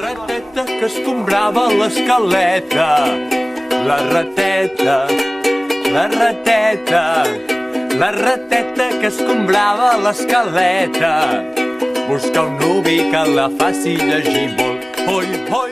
rateta que escombrava l'escaleta. La rateta, la rateta, la rateta que escombrava l'escaleta. Busca un nuvi que la faci llegir molt. Hoi, hoi.